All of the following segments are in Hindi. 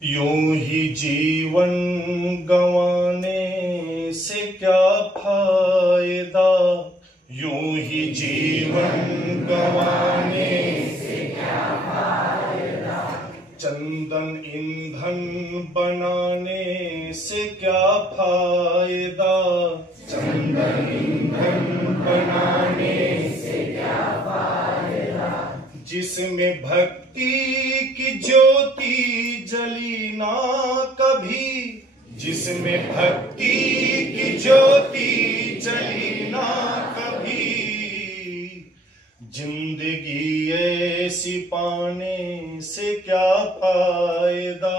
यूं ही जीवन गंवाने से क्या फायदा, यूं ही जीवन गंवाने से क्या फायदा, चंदन ईंधन बनाने से क्या फायदा, चंदन ईंधन बनाने से क्या फायदा, जिसमें भक्ति की ज्योति जली ना कभी, जिसमें भक्ति की ज्योति जली ना कभी, जिंदगी ऐसी पाने से क्या फायदा,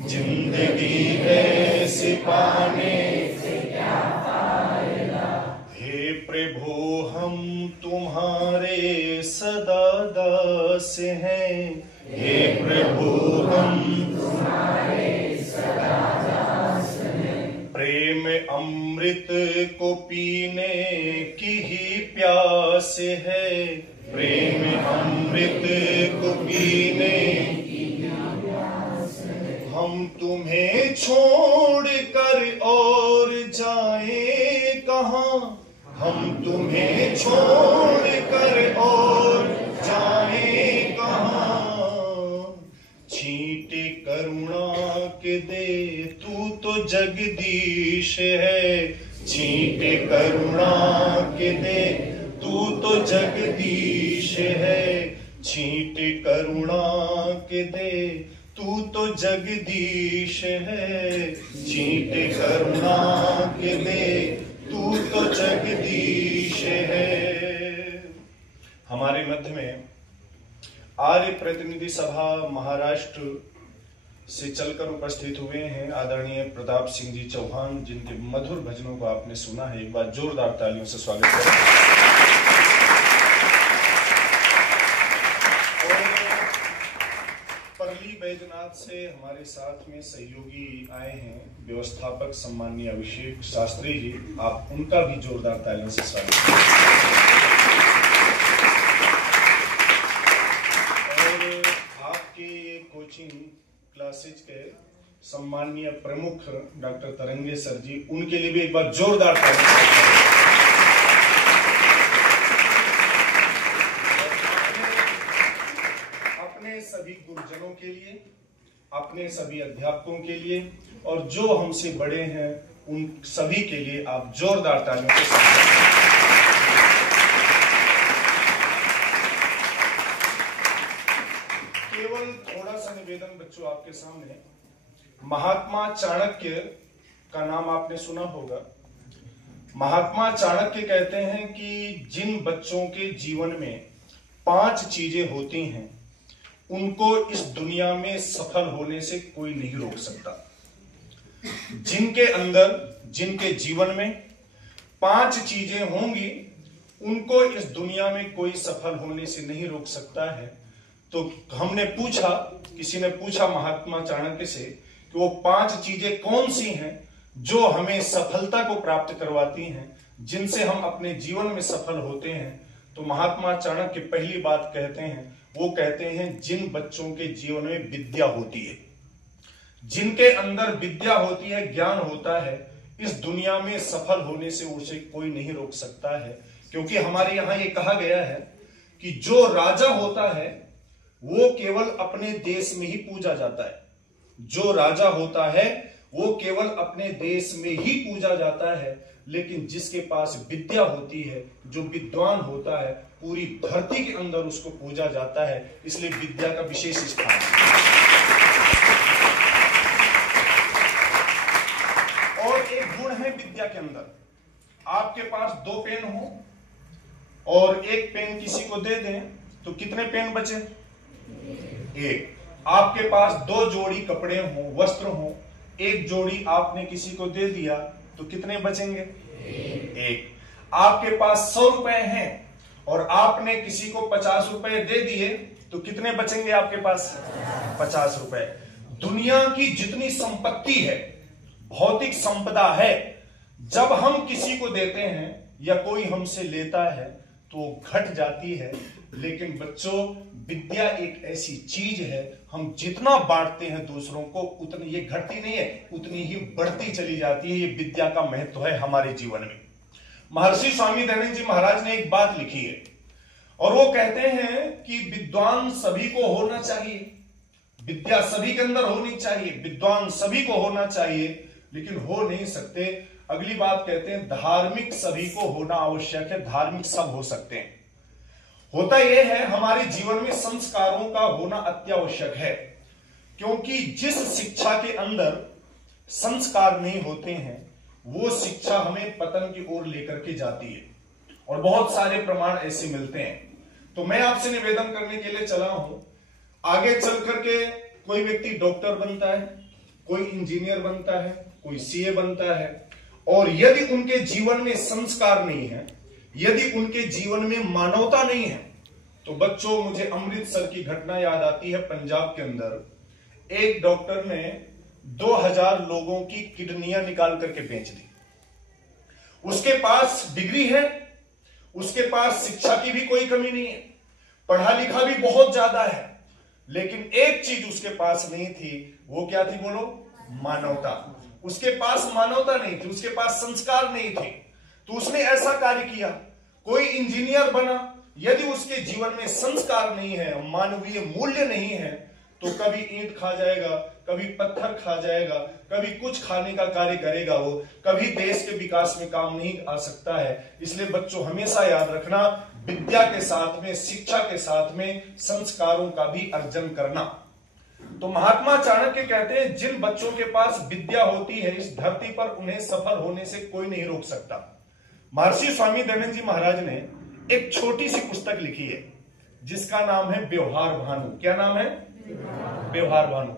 जिंदगी ऐसी पाने से क्या फायदा। हे प्रभु हम तुम्हारे सदा दास हैं, हे प्रभु हम तुम्हारे सदा दास हैं। प्रेम अमृत को पीने की ही प्यास है, प्रेम अमृत को पीने की प्यास है। हम तुम्हें छोड़ कर और जाए कहाँ, हम तुम्हें छोड़ कर और जाए कहाँ। छींटे करुणा के दे तू तो जगदीश है, छींटे करुणा के दे तू तो जगदीश है, छींटे करुणा के दे तू तो जगदीश है, छींटे करुणा के दे तू तो जगदीश है। हमारे मध्य में आर्य प्रतिनिधि सभा महाराष्ट्र से चलकर उपस्थित हुए हैं आदरणीय प्रताप सिंह जी चौहान, जिनके मधुर भजनों को आपने सुना है। एक बार जोरदार तालियों से स्वागत करें। और परली बैजनाथ से हमारे साथ में सहयोगी आए हैं व्यवस्थापक सम्माननीय अभिषेक शास्त्री जी, आप उनका भी जोरदार तालियों से स्वागत करें। कोचिंग क्लासेज के सम्माननीय प्रमुख डॉक्टर तरंगे सर जी, उनके लिए भी एक बार जोरदार तालियां। अपने सभी गुरुजनों के लिए, अपने सभी अध्यापकों के लिए और जो हमसे बड़े हैं उन सभी के लिए आप जोरदार तालियों से केवल थोड़ा सा निवेदन बच्चों आपके सामने। महात्मा चाणक्य का नाम आपने सुना होगा। महात्मा चाणक्य कहते हैं कि जिन बच्चों के जीवन में 5 चीजें होती हैं उनको इस दुनिया में सफल होने से कोई नहीं रोक सकता। जिनके अंदर, जिनके जीवन में 5 चीजें होंगी उनको इस दुनिया में कोई सफल होने से नहीं रोक सकता है। तो हमने पूछा, किसी ने पूछा महात्मा चाणक्य से कि वो 5 चीजें कौन सी हैं जो हमें सफलता को प्राप्त करवाती हैं, जिनसे हम अपने जीवन में सफल होते हैं। तो महात्मा चाणक्य पहली बात कहते हैं, वो कहते हैं जिन बच्चों के जीवन में विद्या होती है, जिनके अंदर विद्या होती है, ज्ञान होता है, इस दुनिया में सफल होने से उसे कोई नहीं रोक सकता है। क्योंकि हमारे यहां ये कहा गया है कि जो राजा होता है वो केवल अपने देश में ही पूजा जाता है, जो राजा होता है वो केवल अपने देश में ही पूजा जाता है, लेकिन जिसके पास विद्या होती है, जो विद्वान होता है, पूरी धरती के अंदर उसको पूजा जाता है। इसलिए विद्या का विशेष स्थान है। और एक गुण है विद्या के अंदर, आपके पास 2 पेन हो और एक पेन किसी को दे दें तो कितने पेन बचे? एक। आपके पास 2 जोड़ी कपड़े हो, वस्त्र हो, एक जोड़ी आपने किसी को दे दिया तो कितने बचेंगे? एक। आपके पास 100 रुपए हैं और आपने किसी को 50 रुपए दे दिए तो कितने बचेंगे आपके पास? 50 रुपए। दुनिया की जितनी संपत्ति है, भौतिक संपदा है, जब हम किसी को देते हैं या कोई हमसे लेता है तो घट जाती है, लेकिन बच्चों विद्या एक ऐसी चीज है, हम जितना बांटते हैं दूसरों को उतनी ये घटती नहीं है, उतनी ही बढ़ती चली जाती है। ये विद्या का महत्व है हमारे जीवन में। महर्षि स्वामी दयानंद जी महाराज ने एक बात लिखी है और वो कहते हैं कि विद्वान सभी को होना चाहिए, विद्या सभी के अंदर होनी चाहिए, विद्वान सभी को होना चाहिए, लेकिन हो नहीं सकते। अगली बात कहते हैं धार्मिक सभी को होना आवश्यक है, धार्मिक सब हो सकते हैं। होता यह है हमारे जीवन में संस्कारों का होना अत्यावश्यक है, क्योंकि जिस शिक्षा के अंदर संस्कार नहीं होते हैं वो शिक्षा हमें पतन की ओर लेकर के जाती है, और बहुत सारे प्रमाण ऐसे मिलते हैं। तो मैं आपसे निवेदन करने के लिए चला हूं, आगे चल करके कोई व्यक्ति डॉक्टर बनता है, कोई इंजीनियर बनता है, कोई सीए बनता है, और यदि उनके जीवन में संस्कार नहीं है, यदि उनके जीवन में मानवता नहीं है, तो बच्चों मुझे अमृतसर की घटना याद आती है। पंजाब के अंदर एक डॉक्टर ने 2000 लोगों की किडनियां निकाल करके बेच दी। उसके पास डिग्री है, उसके पास शिक्षा की भी कोई कमी नहीं है, पढ़ा लिखा भी बहुत ज्यादा है, लेकिन एक चीज उसके पास नहीं थी। वो क्या थी बोलो? मानवता। उसके पास मानवता नहीं थी, उसके पास संस्कार नहीं थे, तो उसने ऐसा कार्य किया। कोई इंजीनियर बना, यदि उसके जीवन में संस्कार नहीं है, मानवीय मूल्य नहीं है, तो कभी ईंट खा जाएगा, कभी पत्थर खा जाएगा, कभी कुछ खाने का कार्य करेगा, वो कभी देश के विकास में काम नहीं आ सकता है। इसलिए बच्चों हमेशा याद रखना, विद्या के साथ में, शिक्षा के साथ में संस्कारों का भी अर्जन करना। तो महात्मा चाणक्य कहते हैं जिन बच्चों के पास विद्या होती है इस धरती पर उन्हें सफल होने से कोई नहीं रोक सकता। महर्षि स्वामी दयानंद जी महाराज ने एक छोटी सी पुस्तक लिखी है जिसका नाम है व्यवहार भानु। क्या नाम है? व्यवहार भानु।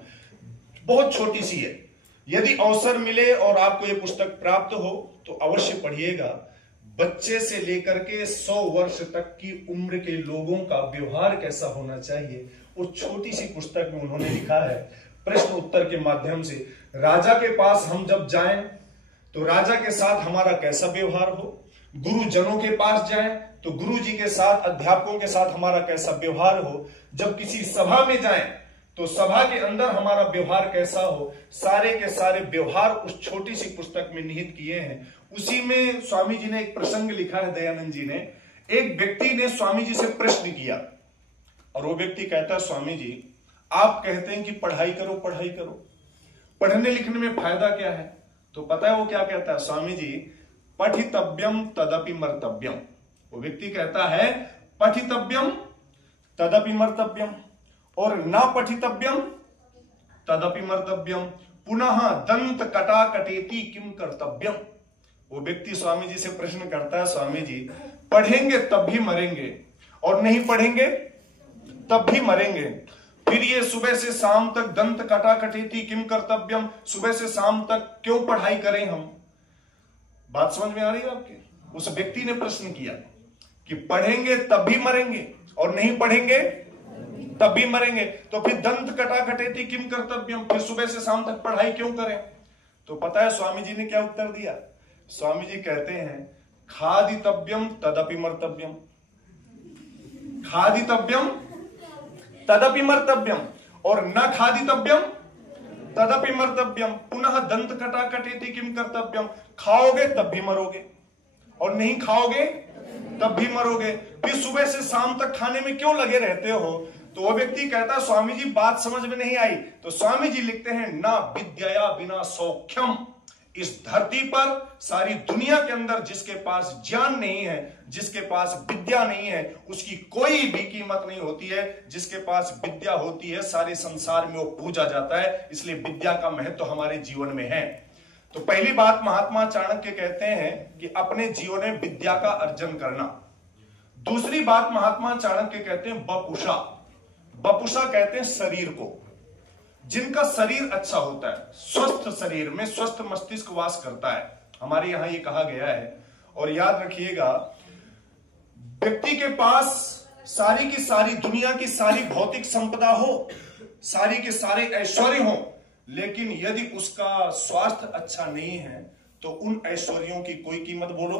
बहुत छोटी सी है, यदि अवसर मिले और आपको यह पुस्तक प्राप्त हो तो अवश्य पढ़िएगा। बच्चे से लेकर के 100 वर्ष तक की उम्र के लोगों का व्यवहार कैसा होना चाहिए, उस छोटी सी पुस्तक में उन्होंने लिखा है प्रश्न उत्तर के माध्यम से। राजा के पास हम जब जाएं तो राजा के साथ हमारा कैसा व्यवहार हो, गुरुजनों के पास जाएं तो गुरु जी के साथ, अध्यापकों के साथ हमारा कैसा व्यवहार हो, जब किसी सभा में जाएं तो सभा के अंदर हमारा व्यवहार कैसा हो, सारे के सारे व्यवहार उस छोटी सी पुस्तक में निहित किए हैं। उसी में स्वामी जी ने एक प्रसंग लिखा है, दयानंद जी ने। एक व्यक्ति ने स्वामी जी से प्रश्न किया और वो व्यक्ति कहता है स्वामी जी आप कहते हैं कि पढ़ाई करो पढ़ाई करो, पढ़ने लिखने में फायदा क्या है? तो पता है वो क्या कहता है? स्वामी जी पठितव्यम तदपि मर्तव्यम। वो व्यक्ति कहता है पठितव्यम तदपि मर्तव्यम और न पठितव्यम तदपि मर्तव्यम, पुनः दंत कटा कटेति किम कर्तव्यम। वो व्यक्ति स्वामी जी से प्रश्न करता है स्वामी जी पढ़ेंगे तब भी मरेंगे और नहीं पढ़ेंगे तब भी मरेंगे, फिर ये सुबह से शाम तक दंत कटा कटेति किम कर्तव्यम, सुबह से शाम तक क्यों पढ़ाई करें हम? बात समझ में आ रही है आपके? उस व्यक्ति ने प्रश्न किया कि पढ़ेंगे तब भी मरेंगे और नहीं पढ़ेंगे तब भी मरेंगे, तो फिर दंत कटा कटेति किम कर्तव्यम, फिर सुबह से शाम तक पढ़ाई क्यों करें? तो पता है स्वामी जी ने क्या उत्तर दिया? स्वामी जी कहते हैं खादितव्यम तदपि मर्तव्यम, खादितव्यम तदपि मर्तव्यम और न खादितव्यम तदपि मर्तव्यम, पुनः दंत कटा कटेति किम कर्तव्यम। खाओगे तब भी मरोगे और नहीं खाओगे तब भी मरोगे, फिर सुबह से शाम तक खाने में क्यों लगे रहते हो? तो वो व्यक्ति कहता है स्वामी जी बात समझ में नहीं आई। तो स्वामी जी लिखते हैं ना विद्या बिना सौख्यम। इस धरती पर सारी दुनिया के अंदर जिसके पास ज्ञान नहीं है, जिसके पास विद्या नहीं है, उसकी कोई भी कीमत नहीं होती है। जिसके पास विद्या होती है सारे संसार में वो पूजा जाता है। इसलिए विद्या का महत्व हमारे जीवन में है। तो पहली बात महात्मा चाणक्य कहते हैं कि अपने जीवन में विद्या का अर्जन करना। दूसरी बात महात्मा चाणक्य कहते हैं बपुषा। बपुषा कहते हैं शरीर को, जिनका शरीर अच्छा होता है, स्वस्थ शरीर में स्वस्थ मस्तिष्क वास करता है। हमारे यहां ये कहा गया है। और याद रखिएगा व्यक्ति के पास सारी की सारी दुनिया की सारी भौतिक संपदा हो, सारी के सारे ऐश्वर्य हो, लेकिन यदि उसका स्वास्थ्य अच्छा नहीं है तो उन ऐश्वर्यों की कोई कीमत बोलो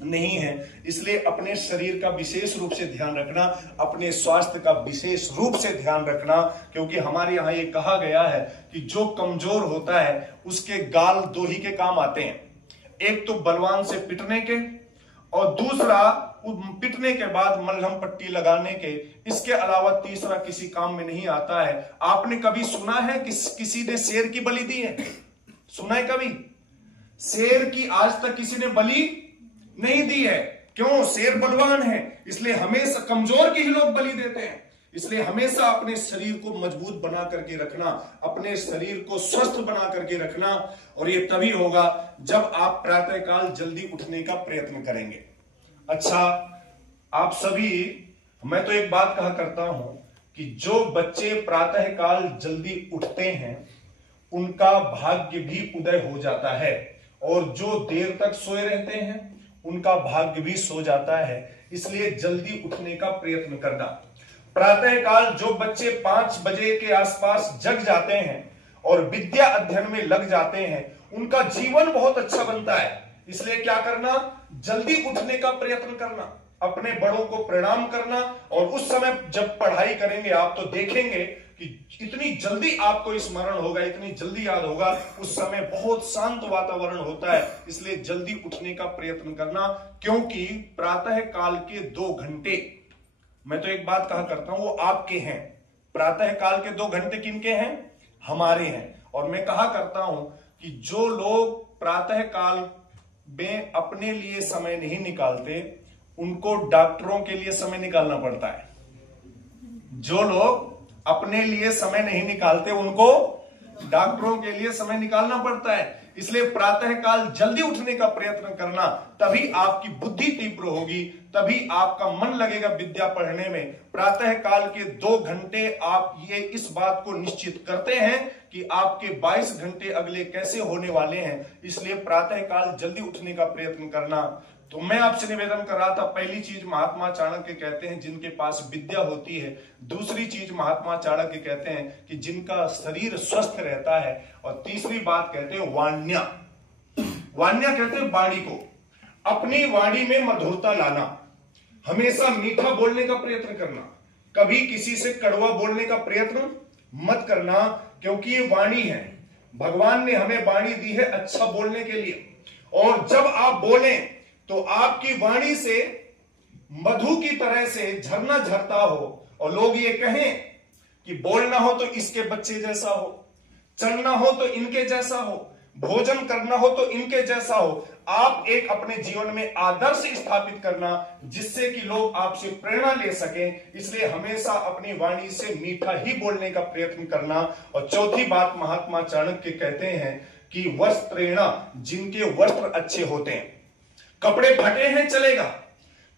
नहीं है। इसलिए अपने शरीर का विशेष रूप से ध्यान रखना, अपने स्वास्थ्य का विशेष रूप से ध्यान रखना, क्योंकि हमारे यहाँ ये कहा गया है कि जो कमजोर होता है उसके गाल दो ही के काम आते हैं, एक तो बलवान से पिटने के और दूसरा पिटने के बाद मलहम पट्टी लगाने के। इसके अलावा तीसरा किसी काम में नहीं आता है। आपने कभी सुना है कि किसी ने शेर की बलि दी है? सुना है कभी? शेर की आज तक किसी ने बलि नहीं दी है। क्यों? शेर बलवान है, इसलिए हमेशा कमजोर की ही लोग बलि देते हैं। इसलिए हमेशा अपने शरीर को मजबूत बना करके रखना, अपने शरीर को स्वस्थ बना करके रखना, और ये तभी होगा जब आप प्रातःकाल जल्दी उठने का प्रयत्न करेंगे। अच्छा, आप सभी, मैं तो एक बात कहा करता हूं कि जो बच्चे प्रातःकाल जल्दी उठते हैं उनका भाग्य भी उदय हो जाता है, और जो देर तक सोए रहते हैं उनका भाग्य भी सो जाता है। इसलिए जल्दी उठने का प्रयत्न करना। प्रातःकाल जो बच्चे 5 बजे के आसपास जग जाते हैं और विद्या अध्ययन में लग जाते हैं उनका जीवन बहुत अच्छा बनता है। इसलिए क्या करना? जल्दी उठने का प्रयत्न करना, अपने बड़ों को प्रणाम करना, और उस समय जब पढ़ाई करेंगे आप तो देखेंगे कि इतनी जल्दी आपको स्मरण होगा, इतनी जल्दी याद होगा। उस समय बहुत शांत वातावरण होता है। इसलिए जल्दी उठने का प्रयत्न करना, क्योंकि प्रातः काल के 2 घंटे, मैं तो एक बात कहा करता हूं, वो आपके हैं। प्रातः काल के 2 घंटे किनके हैं? हमारे हैं। और मैं कहा करता हूं कि जो लोग प्रातः काल में अपने लिए समय नहीं निकालते उनको डॉक्टरों के लिए समय निकालना पड़ता है। जो लोग अपने लिए समय नहीं निकालते उनको डॉक्टरों के लिए समय निकालना पड़ता है। इसलिए प्रातःकाल जल्दी उठने का प्रयत्न करना, तभी आपकी बुद्धि तीव्र होगी, तभी आपका मन लगेगा विद्या पढ़ने में। प्रातःकाल के 2 घंटे आप ये इस बात को निश्चित करते हैं कि आपके 22 घंटे अगले कैसे होने वाले हैं। इसलिए प्रातःकाल जल्दी उठने का प्रयत्न करना। तो मैं आपसे निवेदन कर रहा था, पहली चीज महात्मा चाणक्य कहते हैं जिनके पास विद्या होती है। दूसरी चीज महात्मा चाणक्य कहते हैं कि जिनका शरीर स्वस्थ रहता है। और तीसरी बात कहते हैं वाण्या। वाण्या कहते हैं वाणी को, अपनी वाणी में मधुरता लाना, हमेशा मीठा बोलने का प्रयत्न करना, कभी किसी से कड़वा बोलने का प्रयत्न मत करना, क्योंकि ये वाणी है। भगवान ने हमें वाणी दी है अच्छा बोलने के लिए, और जब आप बोलें तो आपकी वाणी से मधु की तरह से झरना झरता हो, और लोग ये कहें कि बोलना हो तो इसके बच्चे जैसा हो, चलना हो तो इनके जैसा हो, भोजन करना हो तो इनके जैसा हो। आप एक अपने जीवन में आदर्श स्थापित करना जिससे कि लोग आपसे प्रेरणा ले सकें। इसलिए हमेशा अपनी वाणी से मीठा ही बोलने का प्रयत्न करना। और चौथी बात महात्मा चाणक्य कहते हैं कि वस्त्रेणा, जिनके वस्त्र अच्छे होते हैं, कपड़े फटे हैं चलेगा,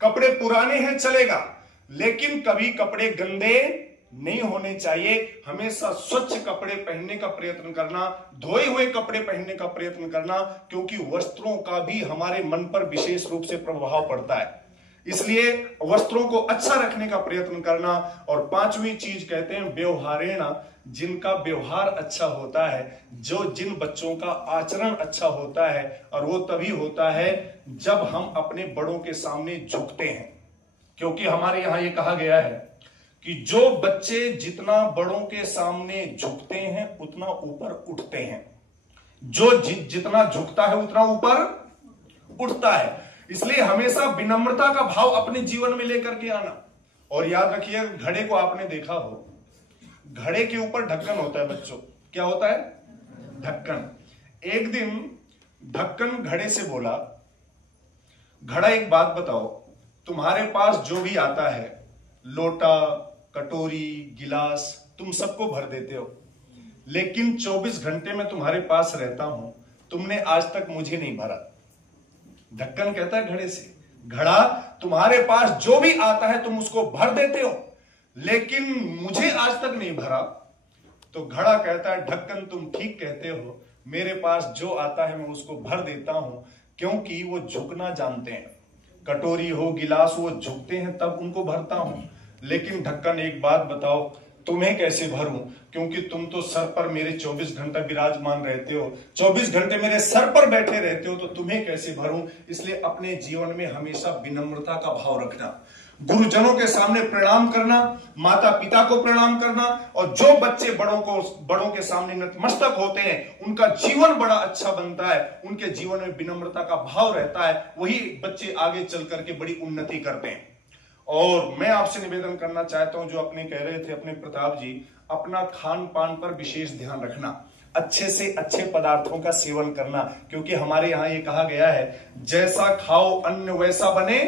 कपड़े पुराने हैं चलेगा, लेकिन कभी कपड़े गंदे नहीं होने चाहिए। हमेशा स्वच्छ कपड़े पहनने का प्रयत्न करना, धोए हुए कपड़े पहनने का प्रयत्न करना, क्योंकि वस्त्रों का भी हमारे मन पर विशेष रूप से प्रभाव पड़ता है। इसलिए वस्त्रों को अच्छा रखने का प्रयत्न करना। और 5वीं चीज कहते हैं व्यवहारेण, जिनका व्यवहार अच्छा होता है, जिन बच्चों का आचरण अच्छा होता है, और वो तभी होता है जब हम अपने बड़ों के सामने झुकते हैं। क्योंकि हमारे यहां ये कहा गया है कि जो बच्चे जितना बड़ों के सामने झुकते हैं उतना ऊपर उठते हैं, जो जितना झुकता है उतना ऊपर उठता है। इसलिए हमेशा विनम्रता का भाव अपने जीवन में लेकर के आना। और याद रखिए, घड़े को आपने देखा हो, घड़े के ऊपर ढक्कन होता है बच्चों। क्या होता है? ढक्कन। एक दिन ढक्कन घड़े से बोला, घड़ा एक बात बताओ, तुम्हारे पास जो भी आता है, लोटा, कटोरी, गिलास, तुम सबको भर देते हो, लेकिन 24 घंटे में तुम्हारे पास रहता हूं, तुमने आज तक मुझे नहीं भरा। ढक्कन कहता है घड़े से, घड़ा तुम्हारे पास जो भी आता है तुम उसको भर देते हो, लेकिन मुझे आज तक नहीं भरा। तो घड़ा कहता है ढक्कन तुम ठीक कहते हो, मेरे पास जो आता है मैं उसको भर देता हूं, क्योंकि वो झुकना जानते हैं। कटोरी हो, गिलास हो, वो झुकते हैं तब उनको भरता हूं। लेकिन ढक्कन एक बात बताओ, तुम्हें कैसे भरूं, क्योंकि तुम तो सर पर मेरे 24 घंटा विराजमान रहते हो, 24 घंटे मेरे सर पर बैठे रहते हो, तो तुम्हें कैसे भरूं। इसलिए अपने जीवन में हमेशा विनम्रता का भाव रखना, गुरुजनों के सामने प्रणाम करना, माता पिता को प्रणाम करना, और जो बच्चे बड़ों के सामने नतमस्तक होते हैं उनका जीवन बड़ा अच्छा बनता है, उनके जीवन में विनम्रता का भाव रहता है, वही बच्चे आगे चल करके बड़ी उन्नति करते हैं। और मैं आपसे निवेदन करना चाहता हूं, जो अपने कह रहे थे अपने प्रताप जी, अपना खान पान पर विशेष ध्यान रखना, अच्छे से अच्छे पदार्थों का सेवन करना, क्योंकि हमारे यहां ये कहा गया है, जैसा खाओ अन्न वैसा बने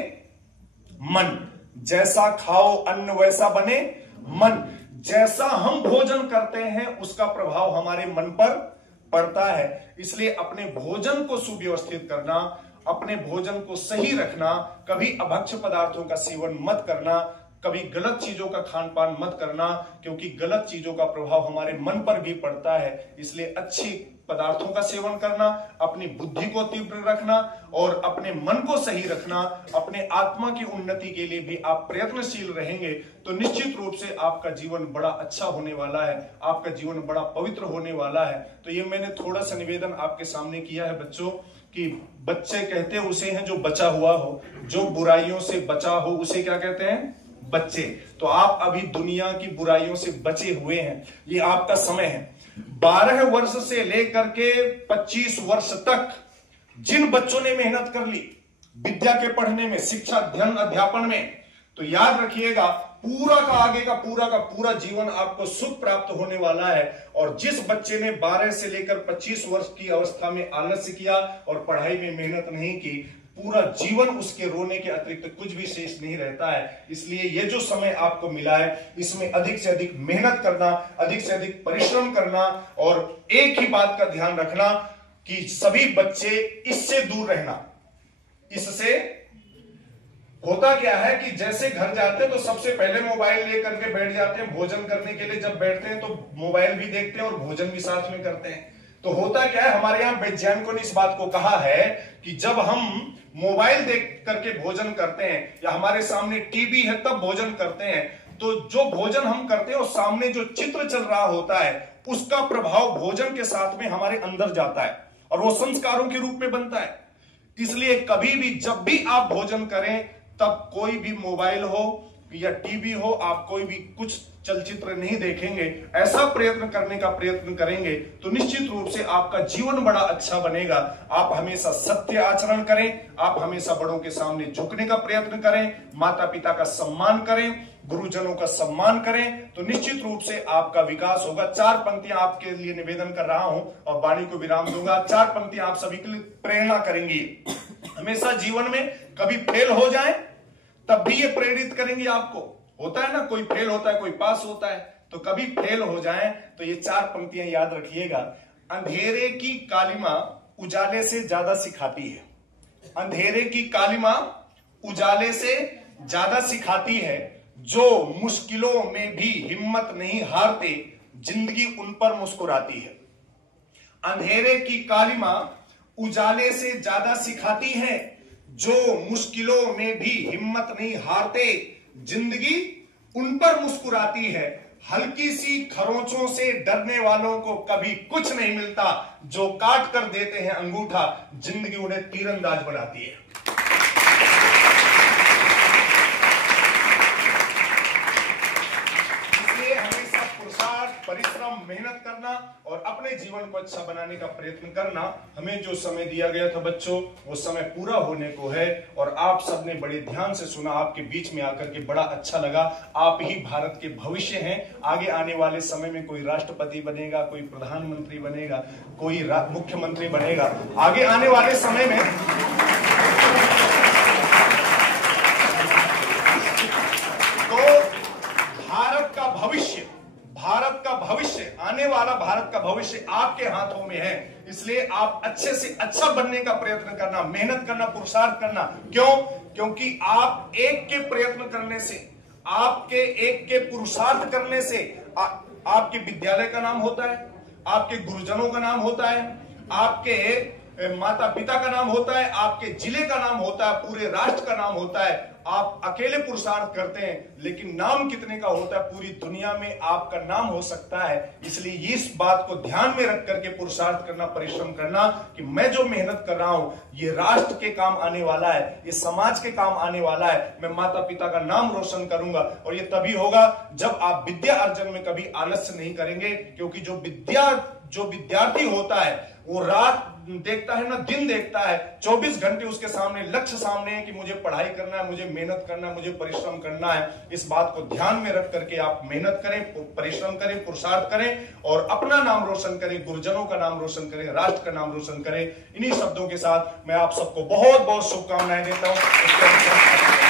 मन, जैसा खाओ अन्न वैसा बने मन। जैसा हम भोजन करते हैं उसका प्रभाव हमारे मन पर पड़ता है। इसलिए अपने भोजन को सुव्यवस्थित करना, अपने भोजन को सही रखना, कभी अभक्ष्य पदार्थों का सेवन मत करना, कभी गलत चीजों का खान पान मत करना, क्योंकि गलत चीजों का प्रभाव हमारे मन पर भी पड़ता है। इसलिए अच्छी पदार्थों का सेवन करना, अपनी बुद्धि को तीव्र रखना और अपने मन को सही रखना, अपने आत्मा की उन्नति के लिए भी आप प्रयत्नशील रहेंगे तो निश्चित रूप से आपका जीवन बड़ा अच्छा होने वाला है, आपका जीवन बड़ा पवित्र होने वाला है। तो ये मैंने थोड़ा सा निवेदन आपके सामने किया है बच्चों, कि बच्चे कहते उसे हैं जो बचा हुआ हो, जो बुराइयों से बचा हो उसे क्या कहते हैं, बच्चे। तो आप अभी दुनिया की बुराइयों से बचे हुए हैं, ये आपका समय है। 12 वर्ष से लेकर के 25 वर्ष तक जिन बच्चों ने मेहनत कर ली विद्या के पढ़ने में, शिक्षा अध्ययन अध्यापन में, तो याद रखिएगा पूरा का आगे का पूरा जीवन आपको सुख प्राप्त होने वाला है। और जिस बच्चे ने 12 से लेकर 25 वर्ष की अवस्था में आलस्य किया और पढ़ाई में मेहनत नहीं की, पूरा जीवन उसके रोने के अतिरिक्त कुछ भी शेष नहीं रहता है। इसलिए ये जो समय आपको मिला है इसमें अधिक से अधिक मेहनत करना, अधिक से अधिक परिश्रम करना, और एक ही बात का ध्यान रखना कि सभी बच्चे इससे दूर रहना। इससे होता क्या है कि जैसे घर जाते हैं तो सबसे पहले मोबाइल लेकर के बैठ जाते हैं, भोजन करने के लिए जब बैठते हैं तो मोबाइल भी देखते हैं और भोजन भी साथ में करते हैं। तो होता क्या है, हमारे यहाँ वैज्ञानिकों ने इस बात को कहा है कि जब हम मोबाइल देख करके भोजन करते हैं या हमारे सामने टीवी है तब भोजन करते हैं, तो जो भोजन हम करते हैं और सामने जो चित्र चल रहा होता है उसका प्रभाव भोजन के साथ में हमारे अंदर जाता है और वो संस्कारों के रूप में बनता है। इसलिए कभी भी जब भी आप भोजन करें तब कोई भी मोबाइल हो या टीवी हो, आप कोई भी कुछ चलचित्र नहीं देखेंगे, ऐसा प्रयत्न करने का प्रयत्न करेंगे तो निश्चित रूप से आपका जीवन बड़ा अच्छा बनेगा। आप हमेशा सत्य आचरण करें, आप हमेशा बड़ों के सामने झुकने का प्रयत्न करें, माता पिता का सम्मान करें, गुरुजनों का सम्मान करें, तो निश्चित रूप से आपका विकास होगा। 4 पंक्तियां आपके लिए निवेदन कर रहा हूं और वाणी को विराम दूंगा। 4 पंक्तियां आप सभी के लिए प्रेरणा करेंगी। हमेशा जीवन में कभी फेल हो जाए तब भी ये प्रेरित करेंगे आपको। होता है ना, कोई फेल होता है कोई पास होता है, तो कभी फेल हो जाए तो ये 4 पंक्तियां याद रखिएगा। अंधेरे की कालिमा उजाले से ज्यादा सिखाती है, अंधेरे की कालिमा उजाले से ज्यादा सिखाती है, जो मुश्किलों में भी हिम्मत नहीं हारते जिंदगी उन पर मुस्कुराती है। अंधेरे की कालिमा उजाले से ज्यादा सिखाती है, जो मुश्किलों में भी हिम्मत नहीं हारते जिंदगी उन पर मुस्कुराती है। हल्की सी खरोंचों से डरने वालों को कभी कुछ नहीं मिलता, जो काट कर देते हैं अंगूठा जिंदगी उन्हें तीरंदाज बनाती है। इसलिए हमेशा पुरुषार्थ, परिश्रम, मेहनत करना और अपने जीवन को अच्छा बनाने का प्रयत्न करना। हमें जो समय दिया गया था बच्चों वो समय पूरा होने को है और आप सबने बड़े ध्यान से सुना, आपके बीच में आकर के बड़ा अच्छा लगा। आप ही भारत के भविष्य हैं। आगे आने वाले समय में कोई राष्ट्रपति बनेगा, कोई प्रधानमंत्री बनेगा, कोई मुख्यमंत्री बनेगा। आगे आने वाले समय में तो भारत का भविष्य, आने वाला भारत का भविष्य आपके हाथों में है। इसलिए आप अच्छे से अच्छा बनने का प्रयत्न करना, मेहनत करना, पुरुषार्थ करना। क्यों? क्योंकि आप एक के प्रयत्न करने से, आपके एक के पुरुषार्थ करने से आपके विद्यालय का नाम होता है, आपके गुरुजनों का नाम होता है, आपके माता पिता का नाम होता है, आपके जिले का नाम होता है, पूरे राष्ट्र का नाम होता है। आप अकेले पुरुषार्थ करते हैं, लेकिन नाम कितने का होता है, पूरी दुनिया में आपका नाम हो सकता है। इसलिए इस बात को ध्यान में रख करके पुरुषार्थ करना, परिश्रम करना कि मैं जो मेहनत कर रहा हूं ये राष्ट्र के काम आने वाला है, ये समाज के काम आने वाला है। मैं माता पिता का नाम रोशन करूंगा और ये तभी होगा जब आप विद्या अर्जन में कभी आलस्य नहीं करेंगे, क्योंकि जो विद्यार्थी होता है वो रात देखता है ना दिन देखता है, 24 घंटे उसके सामने लक्ष्य सामने है कि मुझे पढ़ाई करना है, मुझे मेहनत करना है, मुझे परिश्रम करना है। इस बात को ध्यान में रख करके आप मेहनत करें, परिश्रम करें, पुरुषार्थ करें और अपना नाम रोशन करें, गुरुजनों का नाम रोशन करें, राष्ट्र का नाम रोशन करें। इन्हीं शब्दों के साथ मैं आप सबको बहुत बहुत शुभकामनाएं देता हूं।